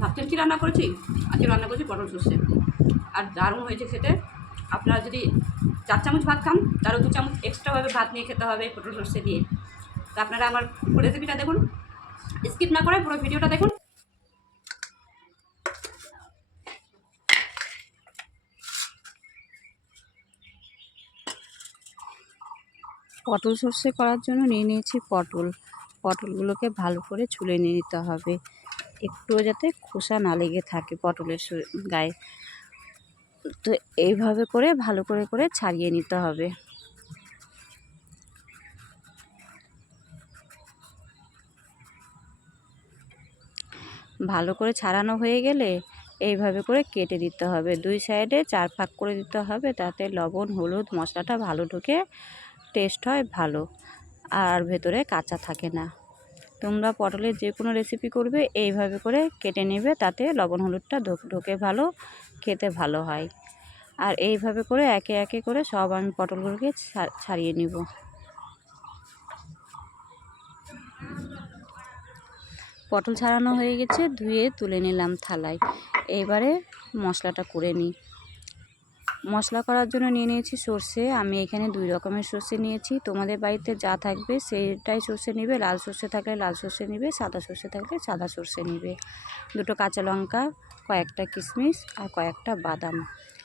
ভাবছেন কী রান্না করেছি? আজকে রান্না করেছি পটল সর্ষে, আর দারুণ হয়েছে খেতে। আপনারা যদি 4 চামচ ভাত খান, তারও 2 চামচ এক্সট্রাভাবে ভাত নিয়ে খেতে হবে পটল সর্ষে দিয়ে। তো আপনারা আমার রেসিপিটা দেখুন, স্কিপ না করে পুরো ভিডিওটা দেখুন। পটল সর্ষে করার জন্য নিয়ে নিয়েছি পটলগুলোকে ভালো করে ছুলে নিয়ে নিতে হবে, একটুও যাতে খোসা না লেগে থাকে পটলের গায়ে। তো এইভাবে করে ভালো করে ছাড়িয়ে নিতে হবে। ভালো করে ছাড়ানো হয়ে গেলে এইভাবে করে কেটে দিতে হবে, 2 সাইডে 4 ভাগ করে দিতে হবে, তাতে লবণ হলুদ মশলাটা ভালো ঢুকে টেস্ট হয় ভালো, আর ভেতরে কাঁচা থাকে না। তোমরা পটলের যে কোনো রেসিপি করবে এইভাবে করে কেটে নেবে, তাতে লবণ হলুদটা ঢোকে ভালো, খেতে ভালো হয়। আর এইভাবে করে একে একে করে সব আমি পটলগুলোকে ছাড়িয়ে নিব। পটল ছাড়ানো হয়ে গেছে, ধুয়ে তুলে নিলাম থালায়। এবারে মশলাটা করে নিই। মশলা করার জন্য নিয়ে নিয়েছি সর্ষে। আমি এখানে 2 রকমের সর্ষে নিয়েছি, তোমাদের বাড়িতে যা থাকবে সেটাই সর্ষে নিবে। লাল সর্ষে থাকলে লাল সর্ষে নিবে, সাদা সর্ষে থাকলে সাদা সর্ষে নিবে। 2টো কাঁচা লঙ্কা, কয়েকটা কিশমিশ আর কয়েকটা বাদাম।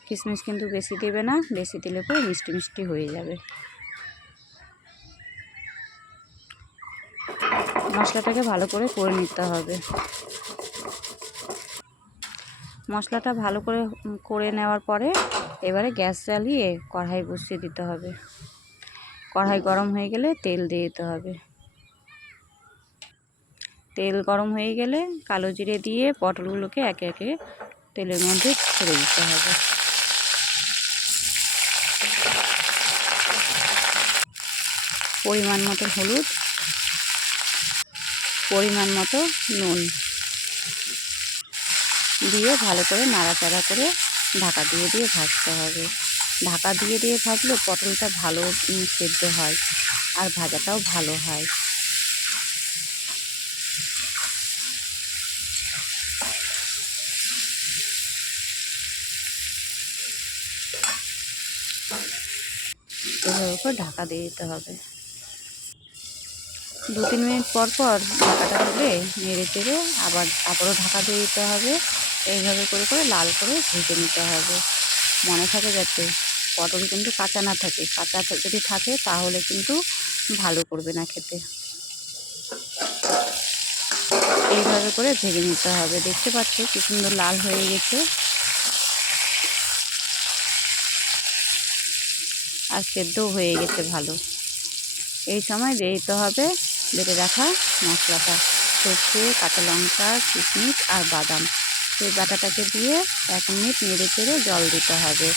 কিশমিশ কিন্তু বেশি দেবে না, বেশি দিলে পরে মিষ্টি মিষ্টি হয়ে যাবে। মশলাটাকে ভালো করে নিতে হবে। মশলাটা ভালো করে নেওয়ার পরে এবারে গ্যাস জ্বালিয়ে কড়াই বসিয়ে দিতে হবে। কড়াই গরম হয়ে গেলে তেল দিয়ে দিতে হবে। তেল গরম হয়ে গেলে কালো জিরে দিয়ে পটলগুলোকে একে একে তেলের মধ্যে ছেড়ে দিতে হবে। পরিমাণ মতো হলুদ, পরিমাণ মতো নুন দিয়ে ভালো করে নাড়াচাড়া করে ঢাকা দিয়ে ভাজতে হবে। ঢাকা দিয়ে ভাজলে পটলটা ভালো সেদ্ধ হয় আর ভাজাটাও ভালো হয়। এভাবে করে ঢাকা দিয়ে দিতে হবে। 2-3 মিনিট পর ঢাকাটা খুলে নেড়ে চেড়ে আবারও ঢাকা দিয়ে দিতে হবে। এইভাবে করে লাল করে ভেজে নিতে হবে। মনে থাকে যাতে পটল কিন্তু কাঁচা না থাকে, কাঁচা যদি থাকে তাহলে কিন্তু ভালো করবে না খেতে। এইভাবে করে ভেজে নিতে হবে। দেখতে পাচ্ছ কি সুন্দর লাল হয়ে গেছে আর সেদ্ধও হয়ে গেছে ভালো। এই সময় দিয়ে দিতে হবে বেটে রাখা মশলাটা, সর্ষে, কাঁচা লঙ্কা, কিশমিশ আর বাদাম। সেই বাটাটাকে দিয়ে 1 মিনিট নেড়ে চেড়ে জল দিতে হবে।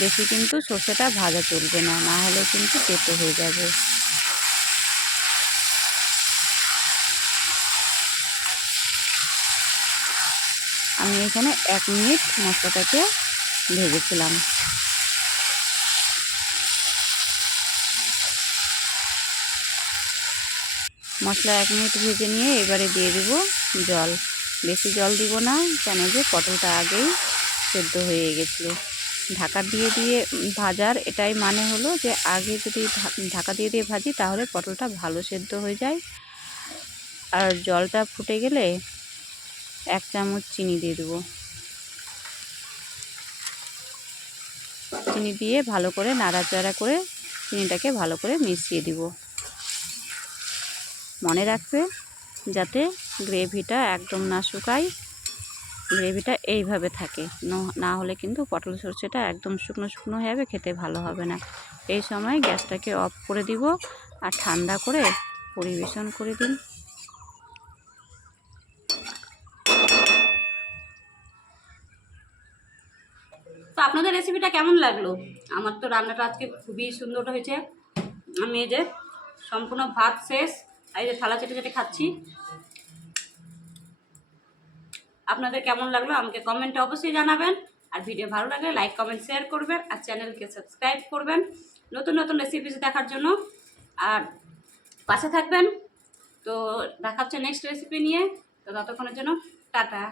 বেশি কিন্তু সর্ষেটা ভাজা চলবে না, না হলে কিন্তু তেতো হয়ে যাবে। আমি এখানে 1 মিনিট মশলাটাকে ভেজেছিলাম। মশলা 1 মিনিট ভেজে নিয়ে এবারে দিয়ে দেব জল। বেশি জল দিব না, কেন যে পটলটা আগেই সেদ্ধ হয়ে গেছিলো। ঢাকা দিয়ে ভাজার এটাই মানে হলো যে আগে যদি ঢাকা দিয়ে ভাজি তাহলে পটলটা ভালো সেদ্ধ হয়ে যায়। আর জলটা ফুটে গেলে 1 চামচ চিনি দিয়ে দেবো। চিনি দিয়ে ভালো করে নাড়াচাড়া করে চিনিটাকে ভালো করে মিশিয়ে দিব। মনে রাখবে যাতে গ্রেভিটা একদম না শুকায়, গ্রেভিটা এইভাবে থাকে, না হলে কিন্তু পটল সর্ষেটা একদম শুকনো হয়ে যাবে, খেতে ভালো হবে না। এই সময় গ্যাসটাকে অফ করে দিব আর ঠান্ডা করে পরিবেশন করে দিন। তো আপনাদের রেসিপিটা কেমন লাগলো? আমার তো রান্নাটা আজকে খুবই সুন্দর হয়েছে। আমি এই যে সম্পূর্ণ ভাত শেষ, এই যে থালা চেটে খাচ্ছি। আপনাদের কেমন লাগলো আমাকে কমেন্টে অবশ্যই জানাবেন। আর ভিডিও ভালো লাগলে লাইক কমেন্ট শেয়ার করবেন আর চ্যানেলকে সাবস্ক্রাইব করবেন নতুন রেসিপিস দেখার জন্য। আর পাশে থাকবেন। তো দেখা হচ্ছে নেক্সট রেসিপি নিয়ে। তো ততক্ষণের জন্য টাটা।